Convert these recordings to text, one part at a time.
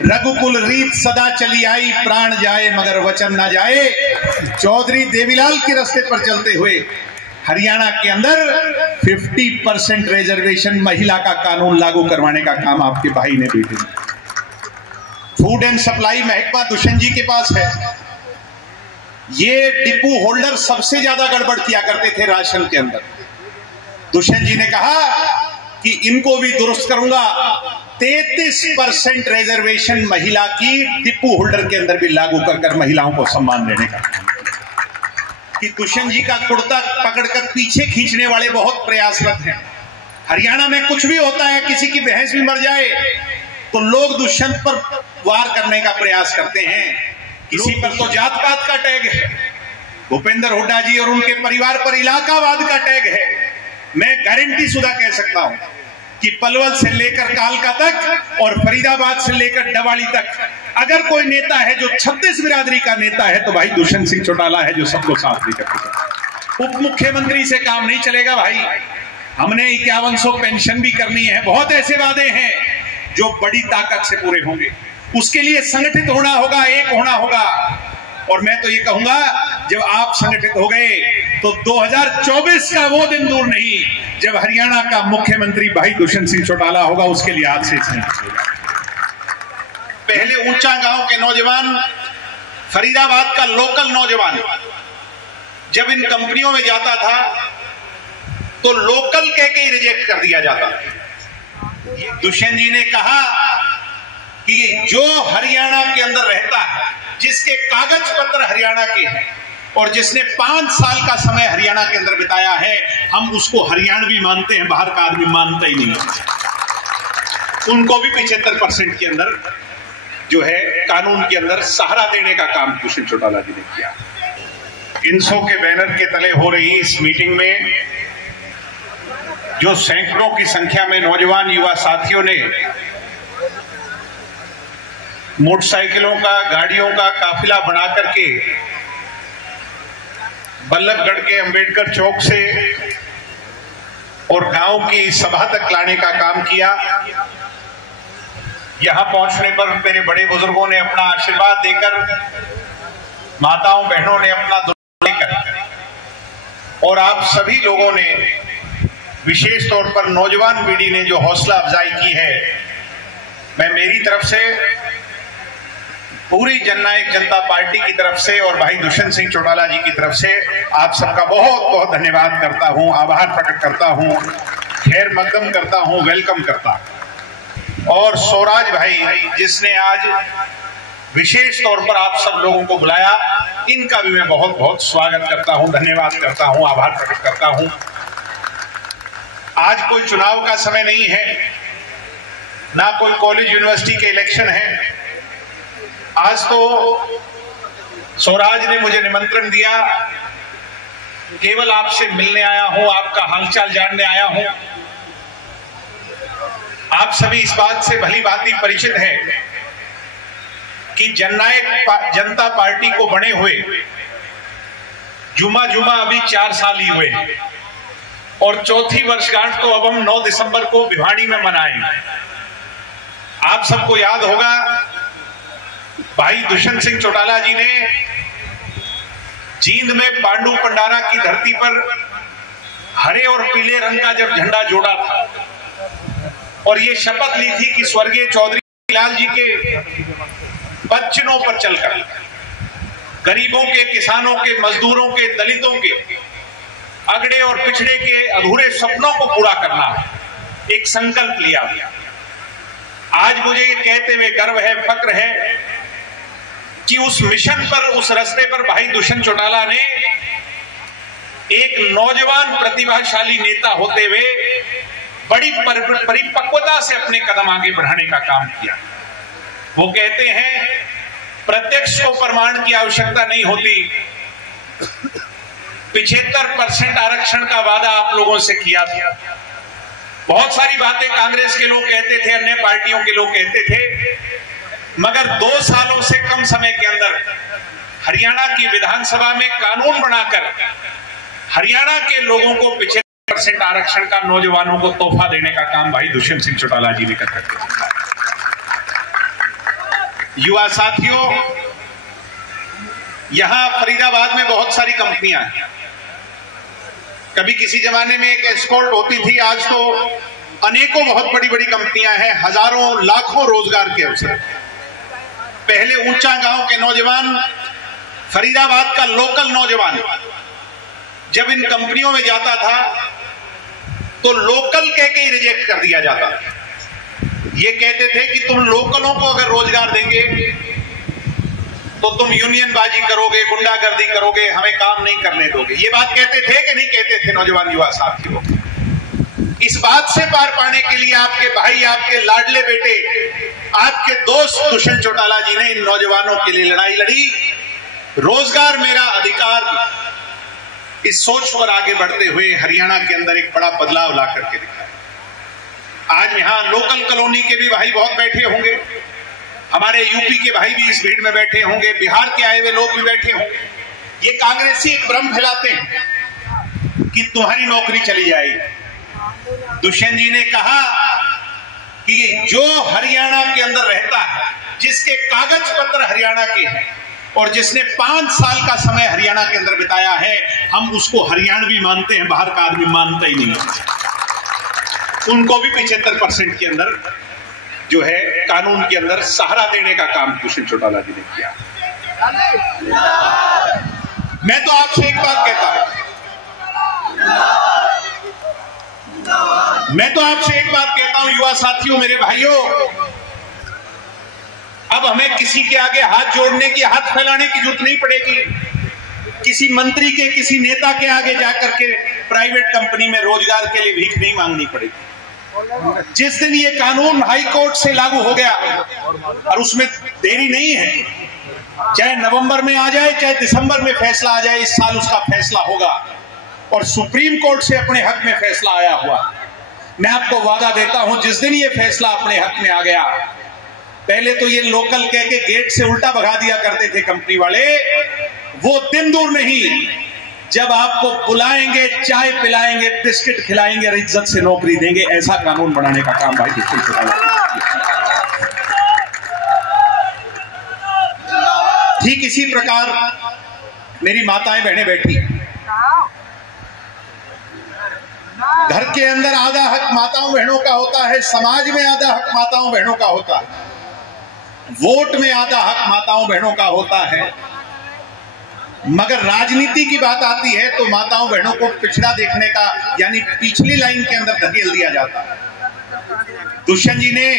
रघुकुल रीत सदा चली आई, प्राण जाए मगर वचन ना जाए। चौधरी देवीलाल के रास्ते पर चलते हुए हरियाणा के अंदर 50% रिजर्वेशन महिला का कानून लागू करवाने का काम आपके भाई ने भी किया। फूड एंड सप्लाई महकमा दुष्यंत जी के पास है। ये डिपो होल्डर सबसे ज्यादा गड़बड़ किया करते थे राशन के अंदर। दुष्यंत जी ने कहा कि इनको भी दुरुस्त करूंगा। 33% रिजर्वेशन महिला की डिपो होल्डर के अंदर भी लागू कर महिलाओं को सम्मान देने का। कि दुष्यंत जी का कुर्ता पकड़कर पीछे खींचने वाले बहुत प्रयासरत हैं। हरियाणा में कुछ भी होता है, किसी की भैंस भी मर जाए तो लोग दुष्यंत पर वार करने का प्रयास करते हैं। किसी पर तो जात पात का टैग है, भूपेंद्र हुड्डा जी और उनके परिवार पर इलाकावाद का टैग है। मैं गारंटी शुदा कह सकता हूं कि पलवल से लेकर कालका तक और फरीदाबाद से लेकर डवाली तक अगर कोई नेता है जो 36 बिरादरी का नेता है तो भाई दुष्यंत सिंह चौटाला है, जो सबको साथ लेकर के। उप मुख्यमंत्री से काम नहीं चलेगा भाई। हमने 5100 पेंशन भी करनी है। बहुत ऐसे वादे हैं जो बड़ी ताकत से पूरे होंगे। उसके लिए संगठित होना होगा, एक होना होगा। और मैं तो ये कहूंगा, जब आप संगठित हो गए तो 2024 का वो दिन दूर नहीं जब हरियाणा का मुख्यमंत्री भाई दुष्यंत सिंह चौटाला होगा। उसके लिए आज से संगठित होगा। पहले ऊंचा गांव के नौजवान, फरीदाबाद का लोकल नौजवान जब इन कंपनियों में जाता था तो लोकल कह के ही रिजेक्ट कर दिया जाता। दुष्यंत जी ने कहा कि जो हरियाणा के अंदर रहता है, जिसके कागज पत्र हरियाणा के हैं और जिसने 5 साल का समय हरियाणा के अंदर बिताया है, हम उसको हरियाणवी मानते हैं, बाहर का आदमी मानता ही नहीं। उनको भी 75% के अंदर जो है कानून के अंदर सहारा देने का काम दुष्यंत चौटाला जी ने किया। इनसो के बैनर के तले हो रही इस मीटिंग में जो सैकड़ों की संख्या में नौजवान युवा साथियों ने मोटरसाइकिलों का, गाड़ियों का काफिला बना करके बल्लभगढ़ के अंबेडकर चौक से और गांव की सभा तक लाने का काम किया। यहां पहुंचने पर मेरे बड़े बुजुर्गों ने अपना आशीर्वाद देकर, माताओं बहनों ने अपना दुआ देकर और आप सभी लोगों ने, विशेष तौर पर नौजवान पीढ़ी ने जो हौसला अफजाई की है, मैं मेरी तरफ से, पूरी जननायक जनता पार्टी की तरफ से और भाई दुष्यंत सिंह चौटाला जी की तरफ से आप सबका बहुत बहुत धन्यवाद करता हूं, आभार प्रकट करता हूं, खैर मकदम करता हूं, वेलकम करता हूं। और स्वराज भाई जिसने आज विशेष तौर पर आप सब लोगों को बुलाया, इनका भी मैं बहुत बहुत स्वागत करता हूं, धन्यवाद करता हूं, आभार प्रकट करता हूं। आज कोई चुनाव का समय नहीं है, ना कोई कॉलेज यूनिवर्सिटी के इलेक्शन है। आज तो स्वराज ने मुझे निमंत्रण दिया, केवल आपसे मिलने आया हूं, आपका हालचाल जानने आया हूं। आप सभी इस बात से भली भांति परिचित हैं कि जननायक जनता पार्टी को बने हुए जुमा अभी 4 साल ही हुए और चौथी वर्षगांठ तो अब हम 9 दिसंबर को भिवानी में मनाएंगे। आप सबको याद होगा, भाई दुष्यंत सिंह चौटाला जी ने जींद में पांडु पंडारा की धरती पर हरे और पीले रंग का जब झंडा जोड़ा था और ये शपथ ली थी कि स्वर्गीय चौधरी देवीलाल जी के पदचिन्हों पर चलकर गरीबों के, किसानों के, मजदूरों के, दलितों के, अगड़े और पिछड़े के अधूरे सपनों को पूरा करना, एक संकल्प लिया। आज मुझे ये कहते हुए गर्व है, फक्र है कि उस मिशन पर, उस रास्ते पर भाई दुष्यंत चौटाला ने एक नौजवान प्रतिभाशाली नेता होते हुए बड़ी परिपक्वता से अपने कदम आगे बढ़ाने का काम किया। वो कहते हैं प्रत्यक्ष को प्रमाण की आवश्यकता नहीं होती। 75% आरक्षण का वादा आप लोगों से किया था। बहुत सारी बातें कांग्रेस के लोग कहते थे, अन्य पार्टियों के लोग कहते थे, मगर 2 सालों से कम समय के अंदर हरियाणा की विधानसभा में कानून बनाकर हरियाणा के लोगों को 75% आरक्षण का, नौजवानों को तोहफा देने का काम भाई दुष्यंत सिंह चौटाला जी ने कर रखे। युवा साथियों, यहां फरीदाबाद में बहुत सारी कंपनियां हैं। कभी किसी जमाने में एक एस्कॉर्ट होती थी, आज तो अनेकों बहुत बड़ी बड़ी कंपनियां हैं, हजारों लाखों रोजगार के अवसर। पहले ऊंचा गांव के नौजवान, फरीदाबाद का लोकल नौजवान जब इन कंपनियों में जाता था तो लोकल कह के ही रिजेक्ट कर दिया जाता था। ये कहते थे कि तुम लोकलों को अगर रोजगार देंगे तो तुम यूनियन बाजी करोगे, गुंडागर्दी करोगे, हमें काम नहीं करने दोगे। ये बात कहते थे कि नहीं कहते थे नौजवान युवा साथियों? इस बात से पार पाने के लिए आपके भाई, आपके लाडले बेटे, आपके दोस्त दुष्यंत चौटाला जी ने इन नौजवानों के लिए लड़ाई लड़ी। रोजगार मेरा अधिकार, इस सोच पर आगे बढ़ते हुए हरियाणा के अंदर एक बड़ा बदलाव ला करके दिखाया। आज यहां लोकल कॉलोनी के भी भाई बहुत बैठे होंगे, हमारे यूपी के भाई भी इस भीड़ में बैठे होंगे, बिहार के आए हुए लोग भी बैठे होंगे। ये कांग्रेसी एक भ्रम फैलाते हैं कि तुम्हारी नौकरी चली जाएगी। दुष्यंत जी ने कहा कि जो हरियाणा के अंदर रहता है, जिसके कागज पत्र हरियाणा के हैं और जिसने 5 साल का समय हरियाणा के अंदर बिताया है, हम उसको हरियाणवी मानते हैं, बाहर का आदमी मानता ही नहीं। उनको भी 75% के अंदर जो है कानून के अंदर सहारा देने का काम दुष्यंत चौटाला जी ने किया। मैं तो आपसे एक बात कहता हूं, युवा साथियों, मेरे भाइयों, अब हमें किसी के आगे हाथ जोड़ने की, हाथ फैलाने की जरूरत नहीं पड़ेगी। किसी मंत्री के, किसी नेता के आगे जाकर के प्राइवेट कंपनी में रोजगार के लिए भीख नहीं मांगनी पड़ेगी। जिस दिन ये कानून हाई कोर्ट से लागू हो गया, और उसमें देरी नहीं है, चाहे नवंबर में आ जाए, चाहे दिसंबर में फैसला आ जाए, इस साल उसका फैसला होगा और सुप्रीम कोर्ट से अपने हक में फैसला आया हुआ। मैं आपको वादा देता हूं, जिस दिन ये फैसला अपने हक में आ गया, पहले तो ये लोकल कह के गेट से उल्टा भगा दिया करते थे कंपनी वाले, वो दिन दूर नहीं जब आपको बुलाएंगे, चाय पिलाएंगे, बिस्किट खिलाएंगे और इज्जत से नौकरी देंगे। ऐसा कानून बनाने का काम भाई दुष्यंत चौटाला। ठीक इसी प्रकार मेरी माताएं बहनें बैठी, घर के अंदर आधा हक माताओं बहनों का होता है, समाज में आधा हक माताओं बहनों का होता है, वोट में आधा हक माताओं बहनों का होता है, मगर राजनीति की बात आती है तो माताओं बहनों को पिछड़ा देखने का, यानी पिछली लाइन के अंदर धकेल दिया जाता है। दुष्यंत जी ने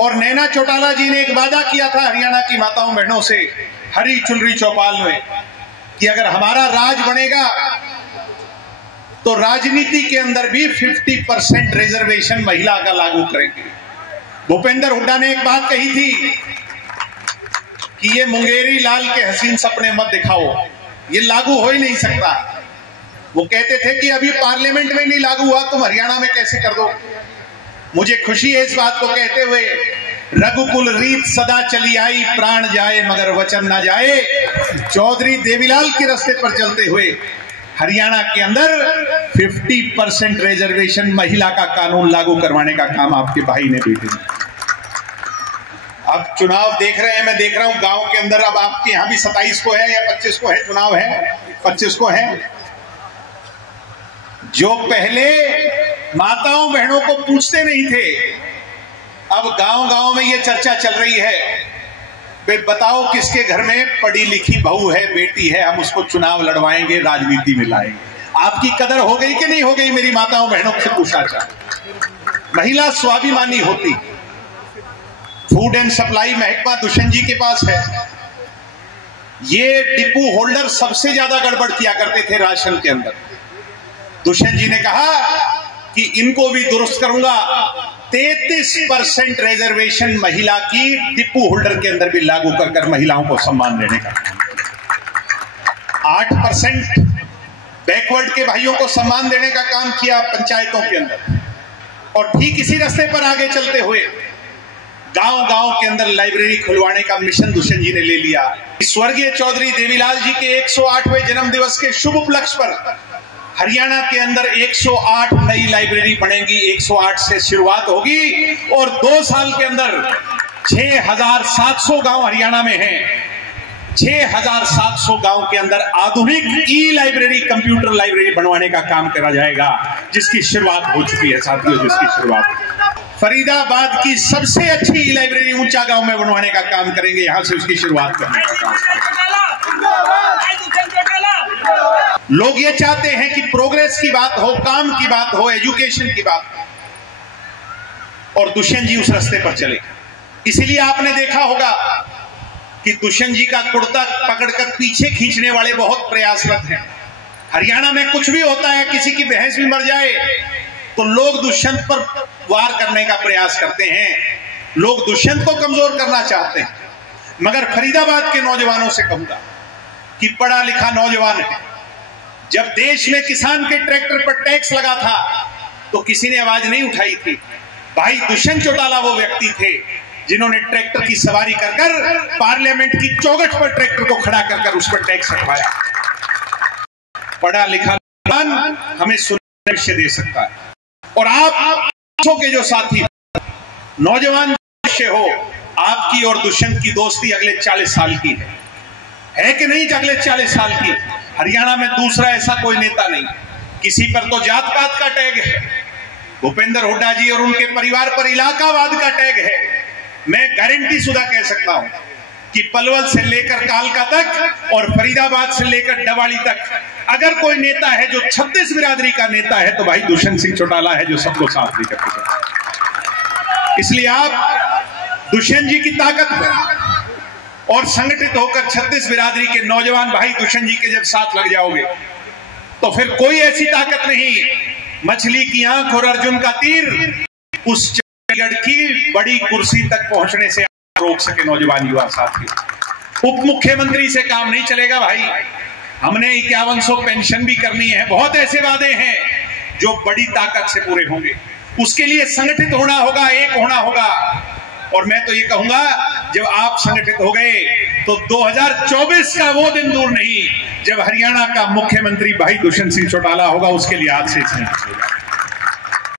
और नैना चौटाला जी ने एक वादा किया था हरियाणा की माताओं बहनों से हरी चुनरी चौपाल में कि अगर हमारा राज बनेगा तो राजनीति के अंदर भी 50% रिजर्वेशन महिला का लागू करेंगे। भूपेंद्र हुड्डा ने एक बात कही थी कि ये मुंगेरी लाल के हसीन सपने मत दिखाओ, ये लागू हो ही नहीं सकता। वो कहते थे कि अभी पार्लियामेंट में नहीं लागू हुआ, तुम हरियाणा में कैसे कर दो। मुझे खुशी है इस बात को कहते हुए, रघुकुल रीत सदा चली आई, प्राण जाए मगर वचन ना जाए। चौधरी देवीलाल के रास्ते पर चलते हुए हरियाणा के अंदर 50% रिजर्वेशन महिला का कानून लागू करवाने का काम आपके भाई ने बेटे ने। अब चुनाव देख रहे हैं, मैं देख रहा हूं गांव के अंदर, अब आपके यहां भी 27 को है या 25 को है चुनाव है, 25 को है। जो पहले माताओं बहनों को पूछते नहीं थे, अब गांव-गांव में ये चर्चा चल रही है, बताओ किसके घर में पढ़ी लिखी बहू है, बेटी है, हम उसको चुनाव लड़वाएंगे, राजनीति में लाएंगे। आपकी कदर हो गई कि नहीं हो गई? मेरी माताओं बहनों से पूछा चाहे। महिला स्वाभिमानी होती। फूड एंड सप्लाई महकमा दुष्यंत जी के पास है। ये डिपो होल्डर सबसे ज्यादा गड़बड़ किया करते थे राशन के अंदर। दुष्यंत जी ने कहा कि इनको भी दुरुस्त करूंगा। 33% रिजर्वेशन महिला की डिपो होल्डर के अंदर भी लागू कर महिलाओं को सम्मान देने का। 8% बैकवर्ड के भाइयों को सम्मान देने का काम किया पंचायतों के अंदर। और ठीक इसी रास्ते पर आगे चलते हुए गांव-गांव के अंदर लाइब्रेरी खुलवाने का मिशन दुष्यंत जी ने ले लिया। स्वर्गीय चौधरी देवीलाल जी के 108वें जन्म दिवस के शुभ उपलक्ष्य पर हरियाणा के अंदर 108 नई लाइब्रेरी बनेंगी। 108 से शुरुआत होगी और 2 साल के अंदर 6,700 गांव हरियाणा में हैं। 6,700 गांव के अंदर आधुनिक ई लाइब्रेरी, कंप्यूटर लाइब्रेरी बनवाने का काम करा जाएगा, जिसकी शुरुआत हो चुकी है साथियों। जिसकी शुरुआत फरीदाबाद की सबसे अच्छी ई लाइब्रेरी ऊंचा गांव में बनवाने का काम करेंगे, यहां से उसकी शुरुआत करने का काम। लोग ये चाहते हैं कि प्रोग्रेस की बात हो, काम की बात हो, एजुकेशन की बात हो, और दुष्यंत जी उस रास्ते पर चले। इसीलिए आपने देखा होगा कि दुष्यंत जी का कुर्ता पकड़कर पीछे खींचने वाले बहुत प्रयासरत हैं। हरियाणा में कुछ भी होता है, किसी की भैंस भी मर जाए तो लोग दुष्यंत पर वार करने का प्रयास करते हैं, लोग दुष्यंत को कमजोर करना चाहते हैं। मगर फरीदाबाद के नौजवानों से कहूंगा कि पढ़ा लिखा नौजवान है। जब देश में किसान के ट्रैक्टर पर टैक्स लगा था तो किसी ने आवाज नहीं उठाई थी। भाई दुष्यंत चौटाला वो व्यक्ति थे जिन्होंने ट्रैक्टर की सवारी कर कर पार्लियामेंट की चौखट पर ट्रैक्टर को खड़ा कर कर उस पर टैक्स हटवाया। पढ़ा लिखा हमें सुरक्षा दे सकता है। और आप के जो साथी नौजवान हो, आपकी और दुष्यंत की दोस्ती अगले 40 साल की है कि नहीं? अगले 40 साल की। हरियाणा में दूसरा ऐसा कोई नेता नहीं। किसी पर तो जात पात का टैग है, भूपेंद्र हुड्डा जी और उनके परिवार पर इलाकावाद का टैग है। मैं गारंटी शुदा कह सकता हूं कि पलवल से लेकर कालका तक और फरीदाबाद से लेकर डवाली तक अगर कोई नेता है जो 36 बिरादरी का नेता है तो भाई दुष्यंत सिंह चौटाला है, जो सबको साथ लेकर के चलता। इसलिए आप दुष्यंत जी की ताकत और संगठित होकर 36 बिरादरी के नौजवान भाई दुष्यंत जी के जब साथ लग जाओगे तो फिर कोई ऐसी ताकत नहीं, मछली की आंख और अर्जुन का तीर उस चंडीगढ़ की बड़ी कुर्सी तक पहुंचने से रोक सके। नौजवान युवा साथी, उप मुख्यमंत्री से काम नहीं चलेगा भाई। हमने 5100 पेंशन भी करनी है। बहुत ऐसे वादे हैं जो बड़ी ताकत से पूरे होंगे। उसके लिए संगठित होना होगा, एक होना होगा। और मैं तो ये कहूंगा जब आप संगठित हो गए तो 2024 का वो दिन दूर नहीं जब हरियाणा का मुख्यमंत्री भाई दुष्यंत सिंह चौटाला होगा। उसके लिए आज से संगठित होगा।